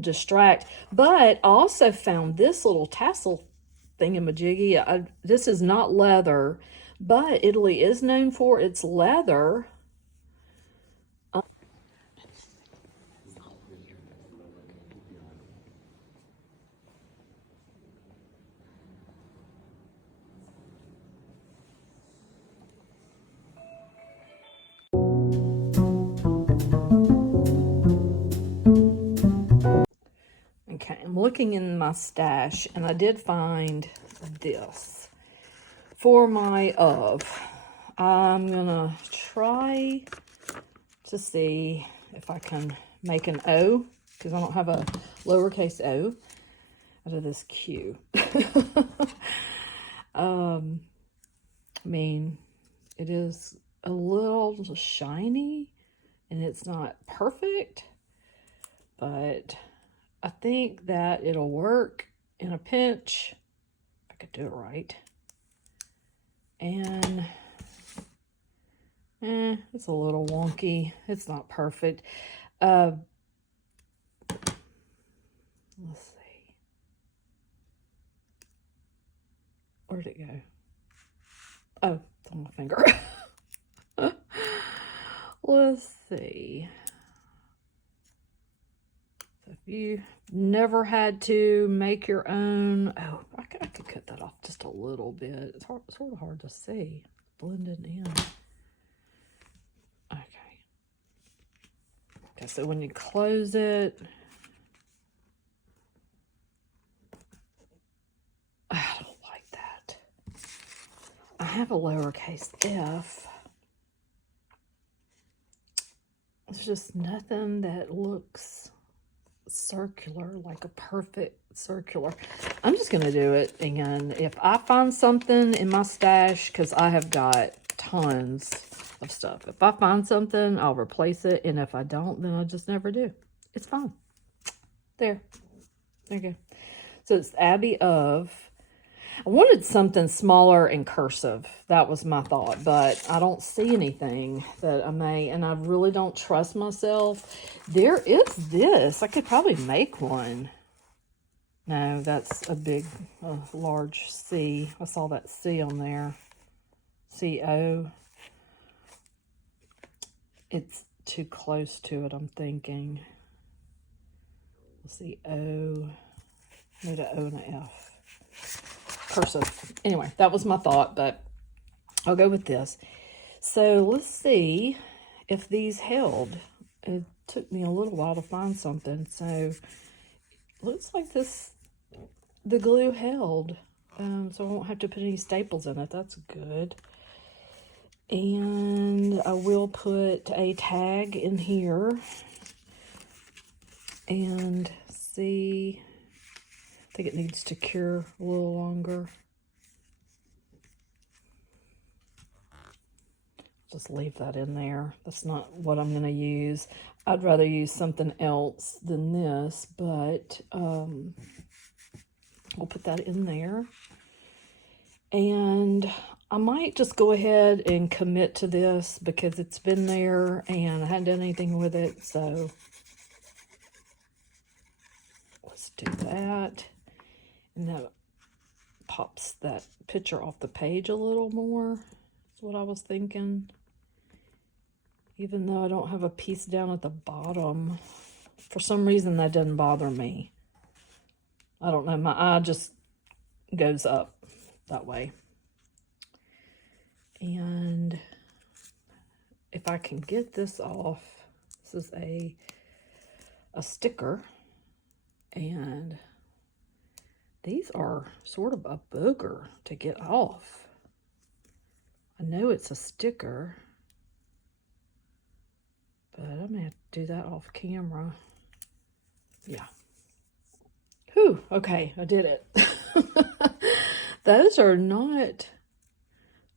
distract. But I also found this little tassel thingamajiggy. This is not leather, but Italy is known for its leather. Okay, I'm looking in my stash, and I did find this for my of. I'm gonna try to see if I can make an O, because I don't have a lowercase o out of this Q. I mean, it is a little shiny, and it's not perfect, but I think that it'll work in a pinch if I could do it right. And it's a little wonky. It's not perfect. Let's see. Where'd it go? Oh, it's on my finger. Let's see. So if you never had to make your own, oh, I could cut that off just a little bit. It's sort of hard to see. Blended in. Okay, so when you close it, I don't like that. I have a lowercase f. It's just nothing that looks circular, like a perfect circular. I'm just gonna do it, and if I find something in my stash, because I have got tons of stuff, if I find something, I'll replace it, and if I don't, then I just never do. It's fine. There you go. So it's Abbey of. I wanted something smaller and cursive. That was my thought, but I don't see anything that I may, and I really don't trust myself. There is this. I could probably make one. No, that's a big, large C. I saw that C on there. C-O. It's too close to it, I'm thinking. C-O. Need an O and an F. Cursive. Anyway, that was my thought, but I'll go with this. So let's see if these held. It took me a little while to find something, so looks like the glue held, so I won't have to put any staples in it. That's good. And I will put a tag in here and see. I think it needs to cure a little longer. Just leave that in there. That's not what I'm going to use. I'd rather use something else than this, but we'll put that in there. And I might just go ahead and commit to this because it's been there and I hadn't done anything with it. So let's do that. And that pops that picture off the page a little more. That's what I was thinking. Even though I don't have a piece down at the bottom, for some reason that doesn't bother me. I don't know, my eye just goes up that way. And if I can get this off, this is a sticker, and these are sort of a booger to get off. I know it's a sticker, but I'm gonna have to do that off camera. Yeah. Whew, okay, I did it. Those are not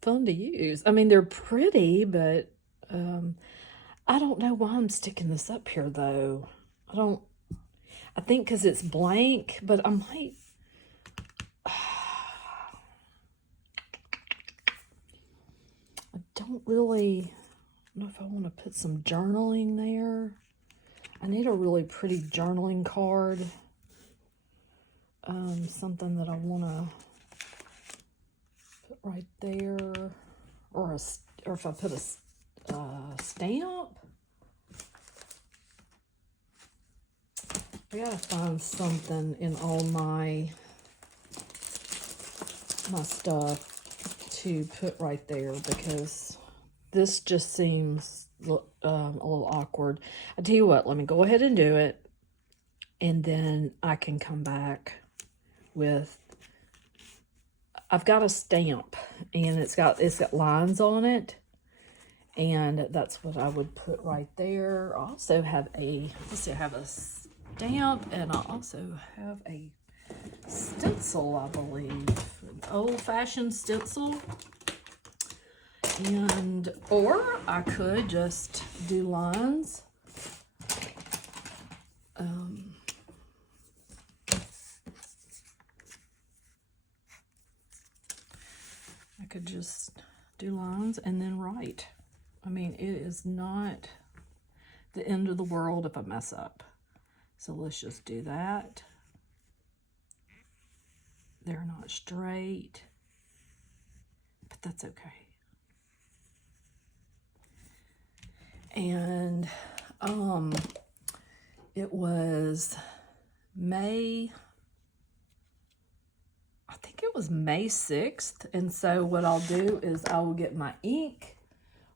fun to use. I mean, they're pretty, but I don't know why I'm sticking this up here, though. I think because it's blank, but I might... I don't really know if I want to put some journaling there. I need a really pretty journaling card. Something that I want to put right there, or if I put a stamp. I gotta find something in all my stuff to put right there, because this just seems a little awkward. I tell you what, let me go ahead and do it, and then I can come back with, I've got a stamp, and it's got lines on it, and that's what I would put right there. I also have a, let's see, I have a stamp, and I also have a stencil, I believe, an old-fashioned stencil. And, or I could just do lines. I could just do lines and then write. I mean, it is not the end of the world if I mess up. So let's just do that. They're not straight, but that's okay. And it was May 6th, and so what I'll do is I will get my ink,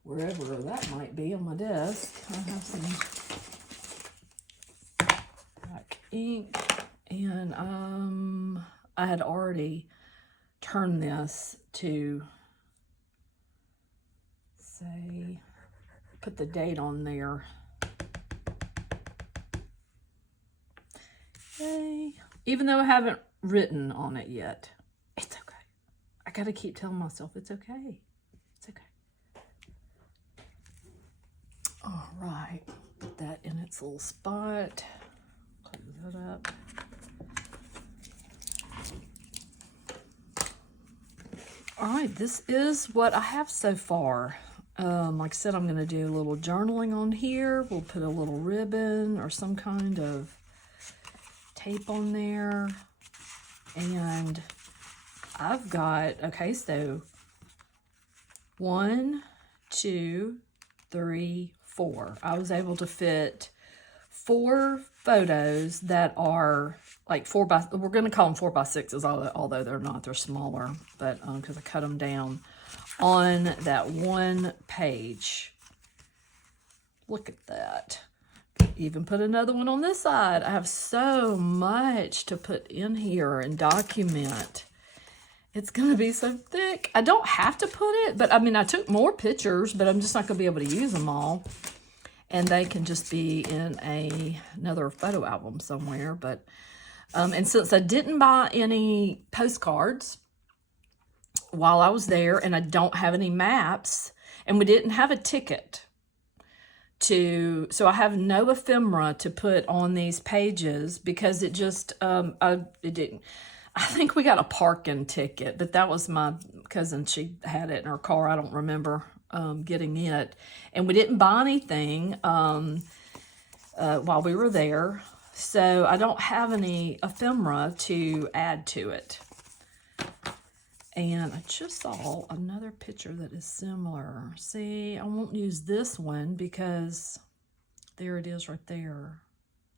wherever that might be on my desk. I have some black ink, and I had already turned this to say, put the date on there. Yay. Even though I haven't written on it yet, it's okay. I gotta keep telling myself it's okay. It's okay. All right, put that in its little spot. Close that up. All right, this is what I have so far. Like I said, I'm going to do a little journaling on here. We'll put a little ribbon or some kind of tape on there. And I've got, okay, so 1, 2, 3, 4. I was able to fit 4 photos that are like we're going to call them 4x6s, although they're not, they're smaller, but because I cut them down on that one page. Look at that. Even put another one on this side. I have so much to put in here and document. It's going to be so thick. I don't have to put it, but I mean, I took more pictures, but I'm just not going to be able to use them all. And they can just be in another photo album somewhere. But and since I didn't buy any postcards while I was there, and I don't have any maps, and we didn't have a ticket so I have no ephemera to put on these pages, because it just, it didn't. I think we got a parking ticket, but that was my cousin. She had it in her car. I don't remember getting it. And we didn't buy anything while we were there. So I don't have any ephemera to add to it. And I just saw another picture that is similar. See, I won't use this one because there it is right there.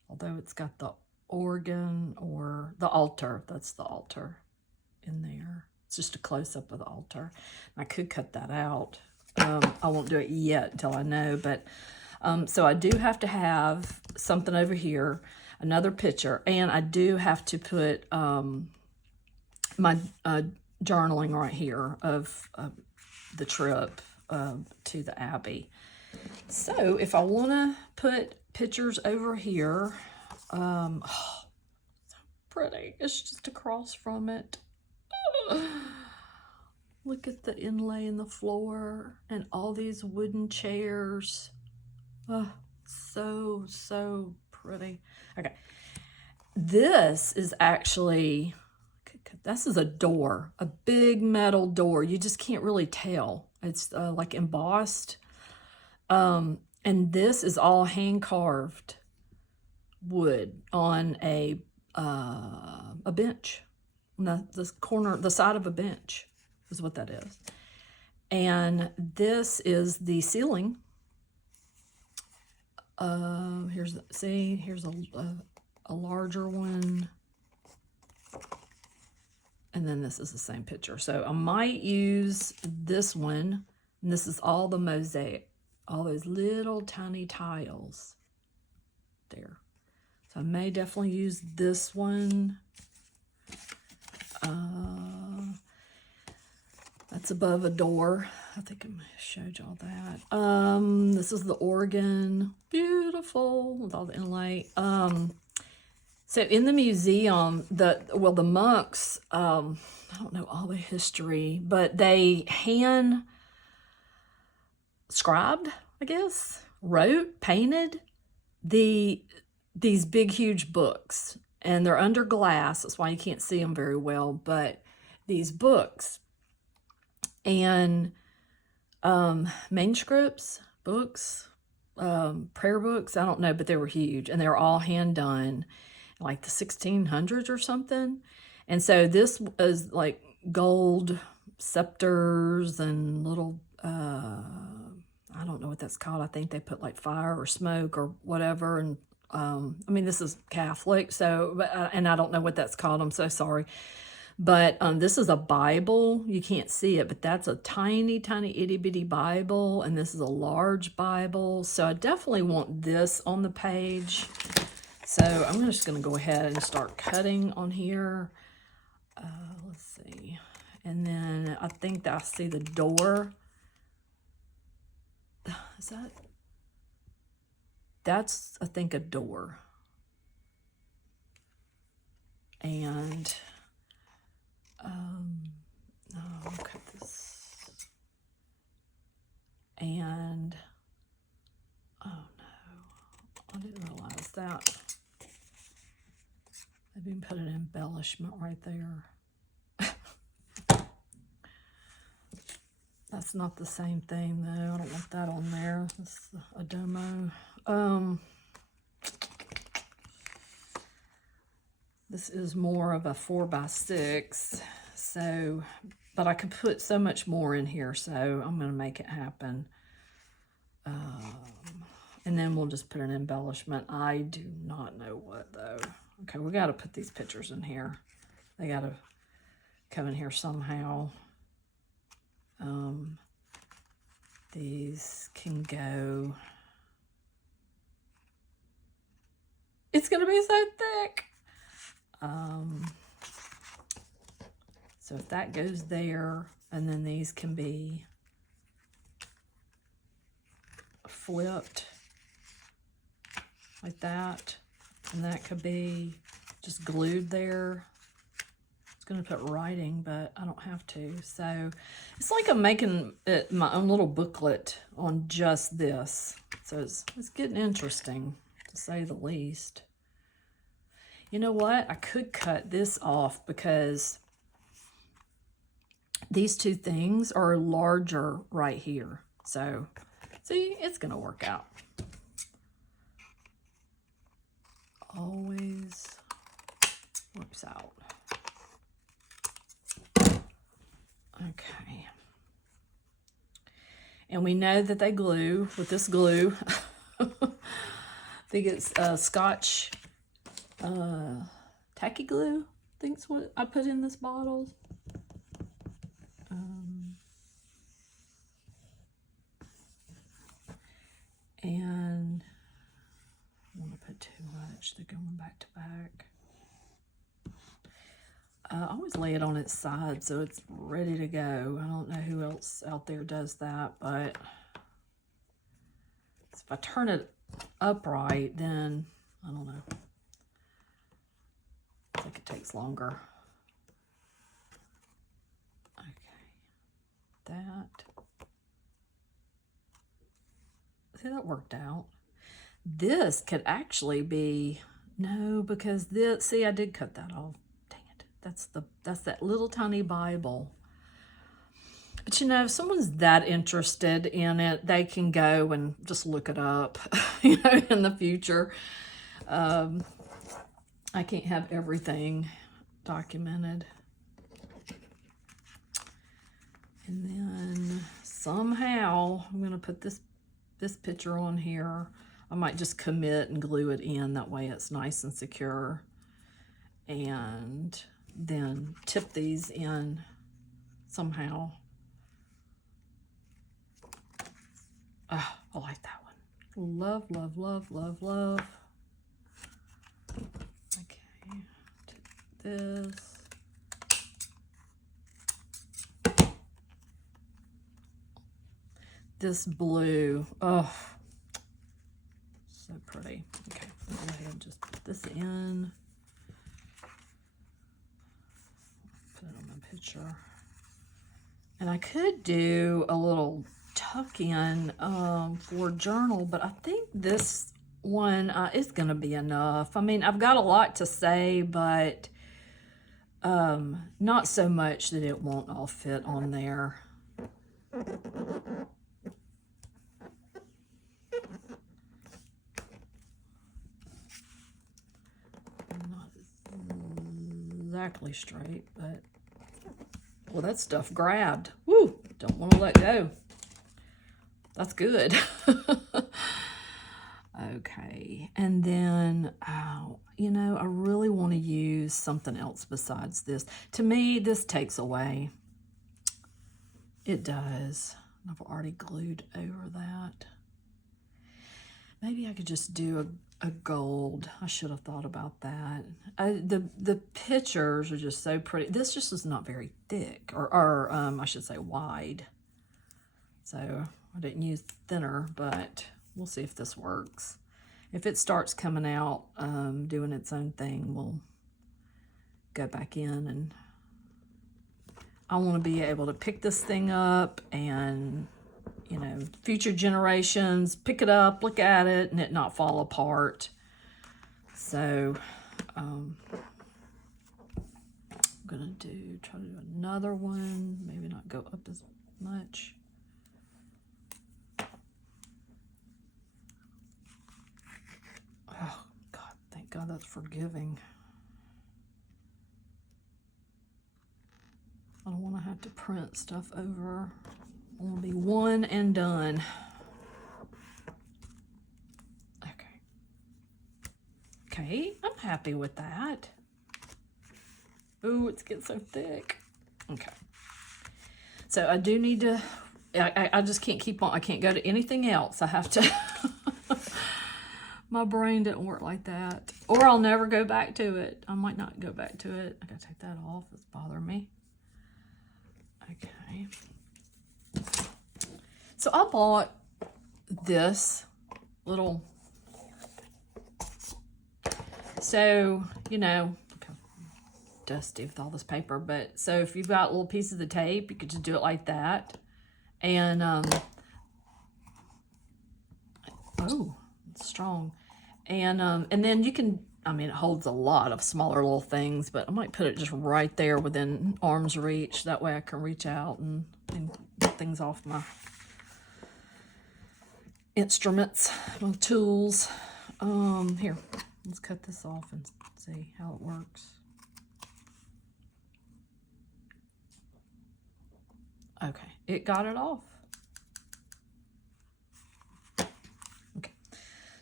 Although it's got the organ or the altar. That's the altar in there. It's just a close-up of the altar. I could cut that out. I won't do it yet until I know. But so I do have to have something over here, another picture. And I do have to put my journaling right here of the trip to the Abbey. So if I want to put pictures over here, oh, so pretty. It's just across from it. Look at the inlay in the floor and all these wooden chairs. Oh, so pretty. Okay, this is actually, this is a door, a big metal door. You just can't really tell. It's like embossed. And this is all hand carved. wood on a bench. The corner, the side of a bench is what that is. And this is the ceiling. Here's a larger one. And then this is the same picture. So I might use this one. And this is all the mosaic, all those little tiny tiles there. So I may definitely use this one. That's above a door. I think I showed y'all that. This is the organ. Beautiful with all the inlay. So in the museum, the monks, I don't know all the history, but they hand scribed, I guess, wrote, painted these big, huge books. And they're under glass. That's why you can't see them very well. But these books and manuscripts, books, prayer books, I don't know, but they were huge. And they were all hand done, like the 1600s or something. And so this is like gold scepters and little, I don't know what that's called. I think they put like fire or smoke or whatever. And I mean, this is Catholic, so, and I don't know what that's called. I'm so sorry. But this is a Bible. You can't see it, but that's a tiny, tiny, itty bitty Bible. And this is a large Bible. So I definitely want this on the page. So I'm just going to go ahead and start cutting on here. Let's see. And then I think that I see the door. Is that? That's, I think, a door. And, no, I'll cut this. And, oh no, I didn't realize that. Maybe you can put an embellishment right there. That's not the same thing though. I don't want that on there. That's a demo. This is more of a 4x6, so, but I could put so much more in here, so I'm going to make it happen. And then we'll just put an embellishment. I do not know what though. Okay, we got to put these pictures in here. They got to come in here somehow. These can go. It's going to be so thick. So if that goes there, and then these can be flipped like that, and that could be just glued there. It's going to put writing, but I don't have to. So it's like I'm making it my own little booklet on just this. So it's getting interesting, to say the least. You know what? I could cut this off because these two things are larger right here. So, see, it's going to work out. Always works out. Okay. And we know that they glue with this glue. I think it's Scotch tacky glue. I think it's what I put in this bottle. And I don't want to put too much. They're going back to back. I always lay it on its side so it's ready to go. I don't know who else out there does that, but if I turn it upright, then I don't know. I think it takes longer. Okay, that. See, that worked out. This could actually be, no, because this, see, I did cut that off. Dang it. That's that little tiny Bible. But you know, if someone's that interested in it, they can go and just look it up, you know, in the future. I can't have everything documented. And then somehow I'm going to put this picture on here. I might just commit and glue it in. That way it's nice and secure. And then tip these in somehow. Oh, I like that one. Love, love, love, love, love. Okay, take this. This blue, oh, so pretty. Okay, I'll go ahead and just put this in. Put it on my picture. And I could do a little tuck in for a journal, but I think this one is going to be enough. I mean, I've got a lot to say, but not so much that it won't all fit on there. Not exactly straight, but well, that stuff grabbed. Woo! Don't want to let go. That's good. Okay, and then, you know, I really want to use something else besides this. To me, this takes away. It does. I've already glued over that. Maybe I could just do a gold. I should have thought about that. The pictures are just so pretty. This just is not very thick, or I should say wide. So I didn't use thinner, but we'll see if this works. If it starts coming out, doing its own thing, we'll go back in, and I want to be able to pick this thing up and, you know, future generations pick it up, look at it, and it not fall apart. So I'm gonna try to do another one, maybe not go up as much. Oh God, thank God that's forgiving. I don't want to have to print stuff over. I want to be one and done. Okay. Okay, I'm happy with that. Ooh, it's getting so thick. Okay. So I do need to, I just can't keep on, I can't go to anything else. I have to, my brain didn't work like that. Or I'll never go back to it. I might not go back to it. I gotta take that off, it's bothering me. Okay. So I bought this little, so, you know, okay, dusty with all this paper, but so if you've got little pieces of tape, you could just do it like that. And, oh, it's strong. And then you can, I mean, it holds a lot of smaller little things, but I might put it just right there within arm's reach. That way I can reach out and get things off my instruments, my tools. Here, let's cut this off and see how it works. Okay, it got it off. Okay,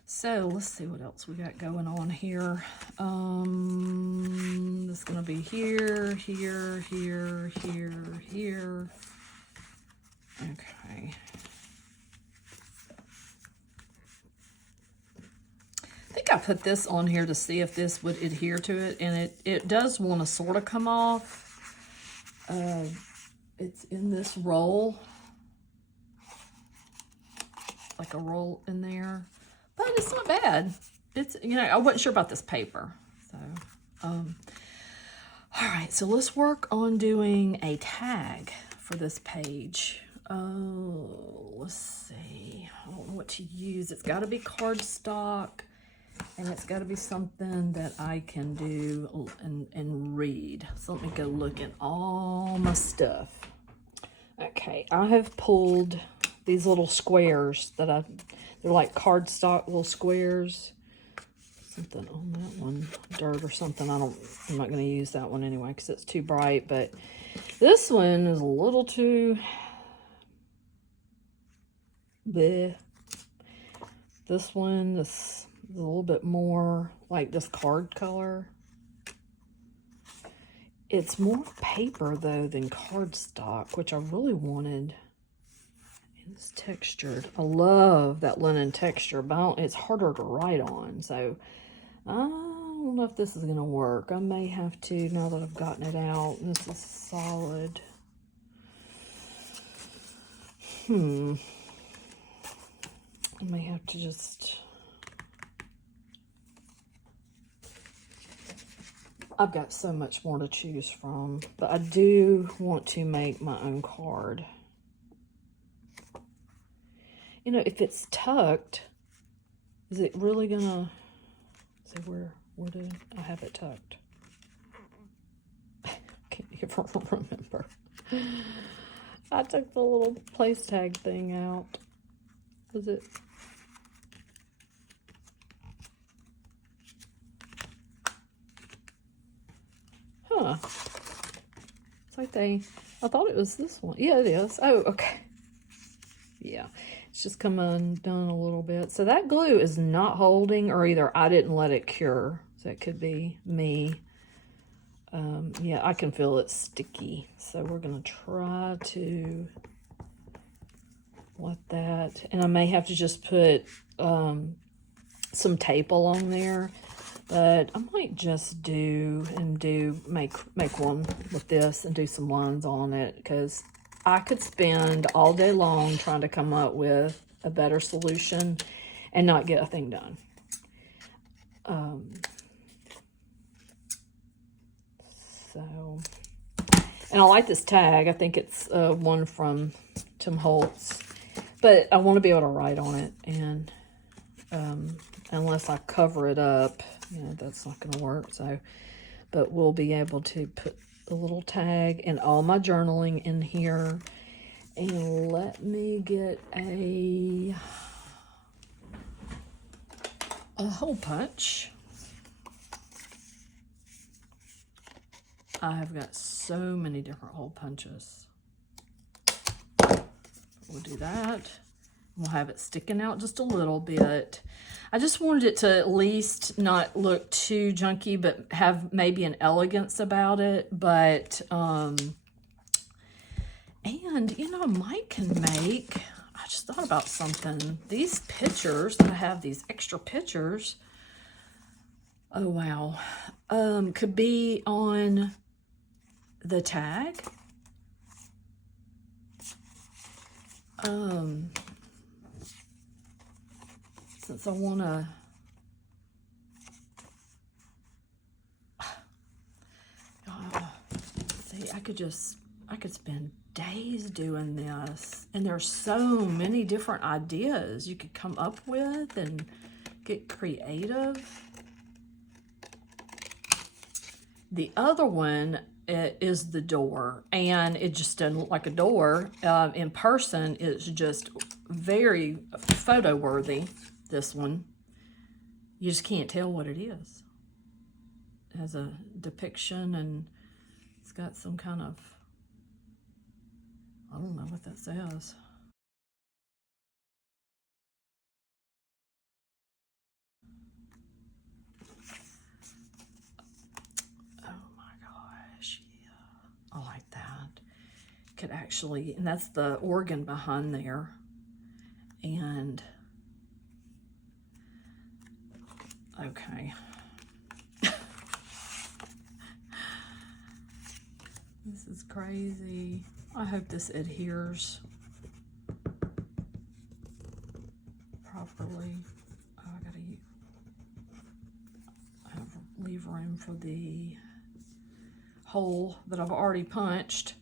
so let's see what else we got going on here. This is gonna be here, here, here, here, here. Okay. I think I put this on here to see if this would adhere to it, and it does want to sort of come off. It's in this roll, like a roll in there, but it's not bad. It's, you know, I wasn't sure about this paper, so all right, so let's work on doing a tag for this page. Oh, let's see, I don't know what to use. It's got to be cardstock, and it's got to be something that I can do and read. So let me go look at all my stuff. Okay, I have pulled these little squares that they're like cardstock little squares. something on that one, dirt or something. I'm not going to use that one anyway because it's too bright, but this one is a little too bleh. This one is a little bit more like this card color. It's more paper though than cardstock, which I really wanted. It's textured. I love that linen texture, but it's harder to write on, so I don't know if this is going to work. I may have to, now that I've gotten it out. This is solid. I may have to just... I've got so much more to choose from, but I do want to make my own card. You know, if it's tucked, is it really gonna... See, where did I have it tucked? Can't even remember. I took the little place tag thing out. Was it? Huh. It's like I thought it was this one. Yeah, it is. Oh, okay. Yeah. It's just come undone a little bit. So that glue is not holding, or either I didn't let it cure. So it could be me. Yeah, I can feel it sticky. So we're going to try to let that. And I may have to just put some tape along there. But I might just make one with this and do some lines on it, because I could spend all day long trying to come up with a better solution and not get a thing done. And I like this tag. I think it's one from Tim Holtz, but I want to be able to write on it, and unless I cover it up, you know, that's not going to work. So, but we'll be able to put the little tag and all my journaling in here. And let me get a hole punch. I have got so many different hole punches. We'll do that. We'll have it sticking out just a little bit. I just wanted it to at least not look too junky, but have maybe an elegance about it. But, and, you know, Mike can make, I just thought about something. These pictures, I have these extra pictures. Oh, wow. Could be on the tag. Since I want to, see, I could spend days doing this, and there's so many different ideas you could come up with and get creative. The other one is the door, and it just doesn't look like a door. In person, it's just very photo worthy. This one, you just can't tell what it is. It has a depiction, and it's got some kind of, I don't know what that says. Oh my gosh, yeah. I like that. Could actually, and that's the organ behind there. And okay. This is crazy. I hope this adheres properly. Oh, I gotta leave room for the hole that I've already punched.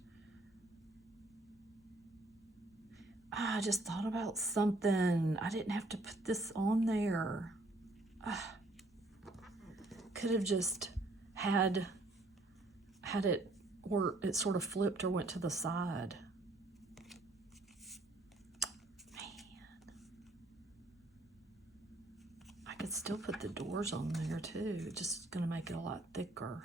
I just thought about something. I didn't have to put this on there. Could have just had it, or it sort of flipped or went to the side. Man, I could could still put the doors on there too. It's just gonna make it a lot thicker.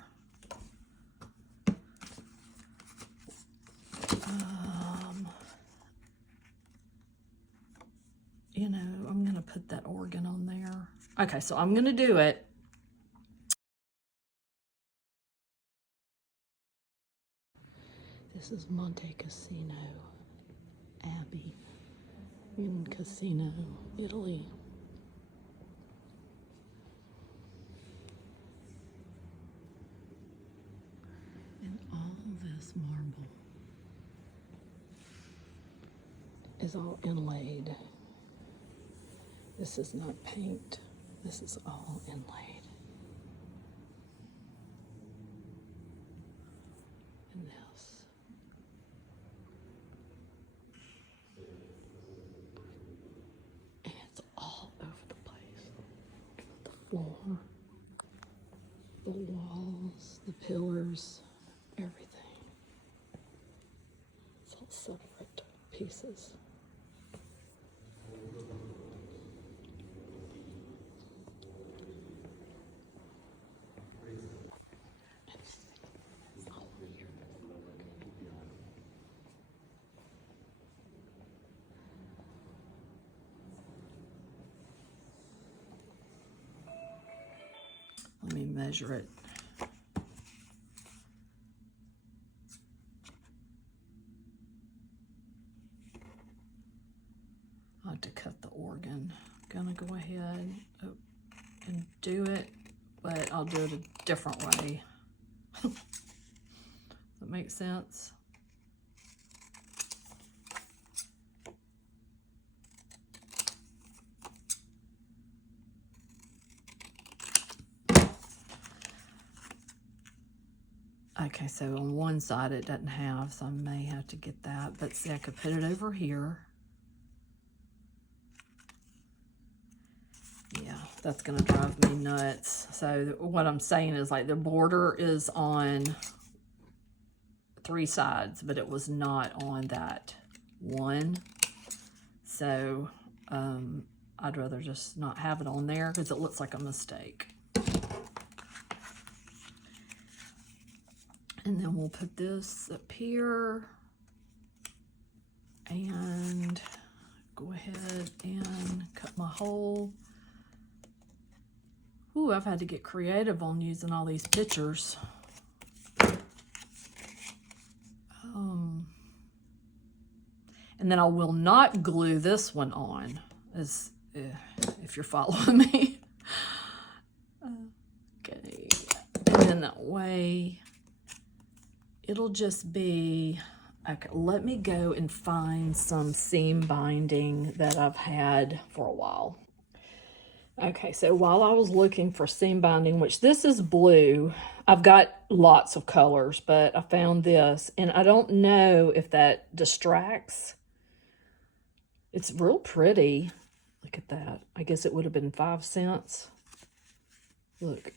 You know, I'm gonna put that organ on there. Okay, so I'm gonna do it. This is Monte Cassino, Abbey in Cassino, Italy. And all this marble is all inlaid. This is not paint. This is all inlaid. And this. And it's all over the place. The floor, the walls, the pillars, everything. It's all separate pieces. Let me measure it. I have to cut the organ. Gonna go ahead and do it, but I'll do it a different way. Does that make sense? Okay, so on one side it doesn't have, so I may have to get that. But see, I could put it over here. Yeah, that's gonna drive me nuts. So what I'm saying is, like, the border is on 3 sides, but it was not on that one. So I'd rather just not have it on there because it looks like a mistake. And then we'll put this up here and go ahead and cut my hole. Ooh, I've had to get creative on using all these pictures. And then I will not glue this one on, as if you're following me. Okay, and then that way it'll just be, okay, let me go and find some seam binding that I've had for a while. Okay, so while I was looking for seam binding, which this is blue, I've got lots of colors, but I found this, and I don't know if that distracts. It's real pretty. Look at that. I guess it would have been 5 cents. Look.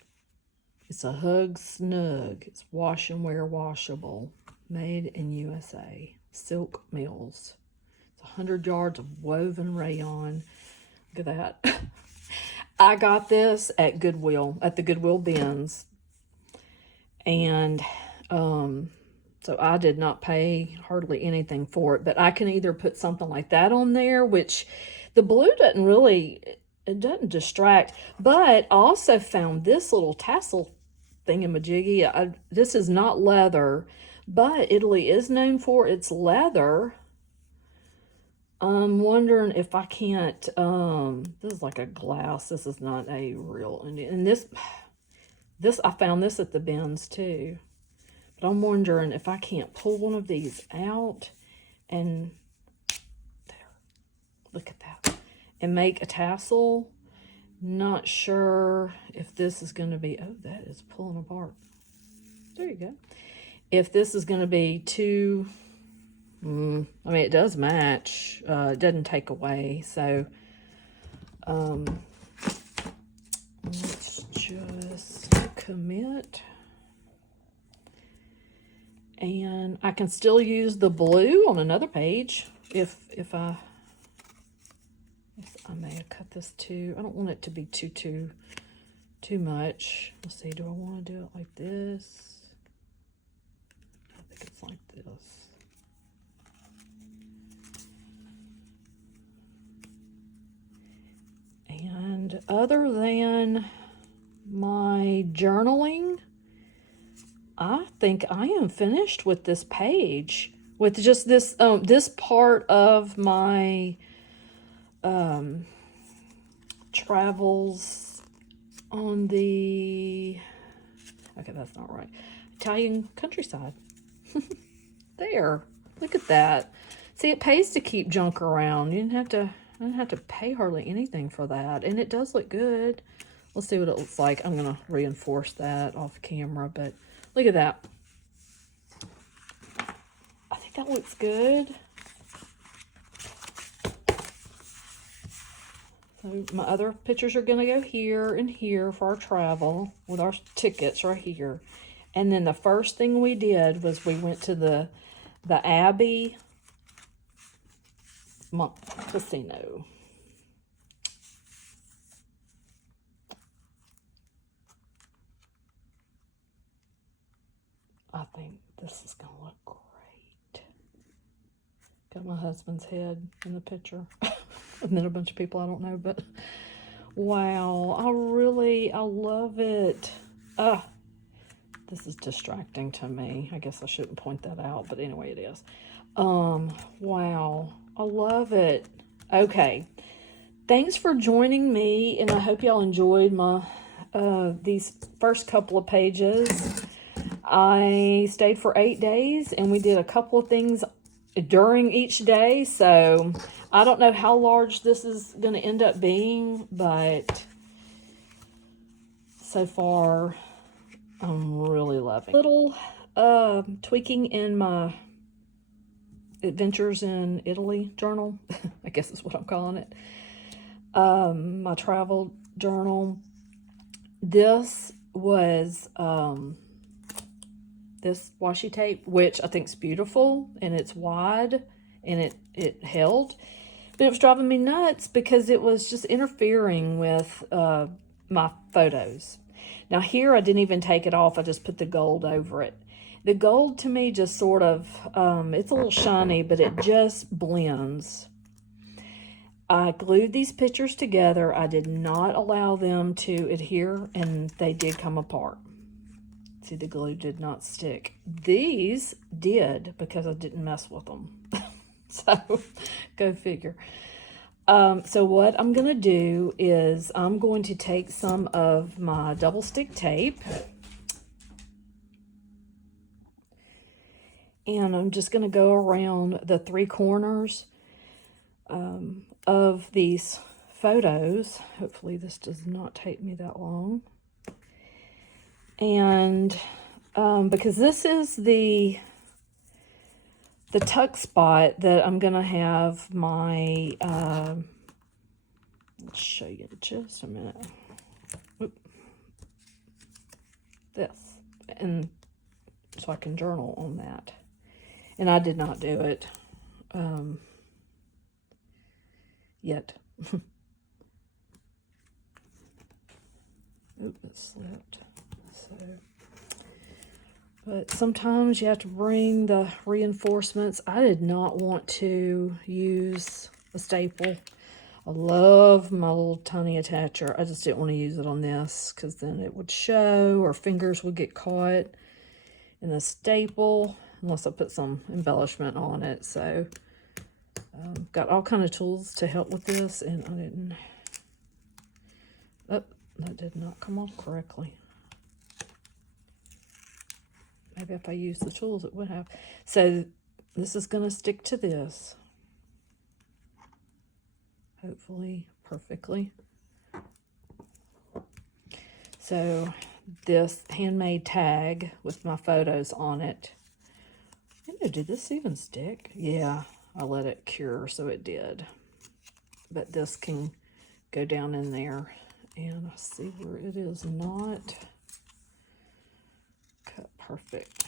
It's a Hug Snug. It's wash and wear washable. Made in USA. Silk Mills. It's 100 yards of woven rayon. Look at that. I got this at Goodwill, at the Goodwill bins. And so I did not pay hardly anything for it. But I can either put something like that on there, which the blue doesn't really, it doesn't distract. But I also found this little tassel thingamajiggy. This is not leather, but Italy is known for its leather. I'm wondering if I can't, this is like a glass. This is not a real, and this, I found this at the bins too. But I'm wondering if I can't pull one of these out and, there, look at that, and make a tassel. Not sure if this is going to be, oh, that is pulling apart. There you go. If this is going to be too, I mean, it does match. It doesn't take away. So, let's just commit. And I can still use the blue on another page if I I may have cut this too. I don't want it to be too much. Let's see, do I want to do it like this? I think it's like this. And other than my journaling, I think I am finished with this page, with just this this part of my travels on the, okay, that's not right, Italian countryside. There, look at that. See, it pays to keep junk around. I didn't have to pay hardly anything for that, and it does look good. Let's see what it looks like. I'm gonna reinforce that off camera, but look at that. I think that looks good. So my other pictures are gonna go here and here for our travel with our tickets right here. And then the first thing we did was we went to the Abbey Casino. I think this is gonna look great. Got my husband's head in the picture. And then a bunch of people I don't know, but wow, I love it. This is distracting to me. I guess I shouldn't point that out, but anyway, it is. Wow, I love it. Okay, thanks for joining me, and I hope y'all enjoyed my these first couple of pages. I stayed for 8 days, and we did a couple of things during each day, so I don't know how large this is going to end up being, but so far I'm really loving it. Little tweaking in my Adventures in Italy journal, I guess is what I'm calling it. My travel journal. This was this washi tape, which I think is beautiful, and it's wide, and it held, but it was driving me nuts because it was just interfering with my photos. Now here I didn't even take it off, I just put the gold over it. The gold to me just sort of, it's a little shiny, but it just blends. I glued these pictures together. I did not allow them to adhere, and they did come apart. See, the glue did not stick. These did, because I didn't mess with them. So, go figure. So what I'm going to do is I'm going to take some of my double stick tape, and I'm just going to go around the 3 corners of these photos. Hopefully this does not take me that long. And because this is the tuck spot that I'm going to have my, let's show you in just a minute. Oop. This. And so I can journal on that. And I did not do it yet. Oop, it slipped. So, but sometimes you have to bring the reinforcements. I did not want to use a staple. I love my little tiny attacher. I just didn't want to use it on this because then it would show, or fingers would get caught in the staple unless I put some embellishment on it. So got all kind of tools to help with this, and I didn't. Oh, that did not come off correctly. Maybe if I used the tools, it would have. So this is going to stick to this. Hopefully perfectly. So this handmade tag with my photos on it. Did this even stick? Yeah, I let it cure, so it did. But this can go down in there. And I see where it is not cut perfect.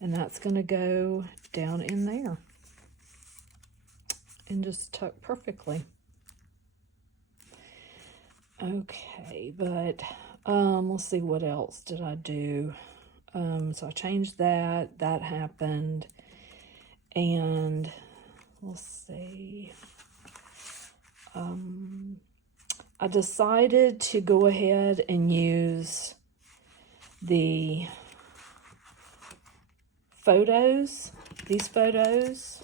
And that's going to go down in there. and just tuck perfectly. Okay, but let's see, what else did I do? So I changed that. That happened. And let's see. I decided to go ahead and use the photos, these photos.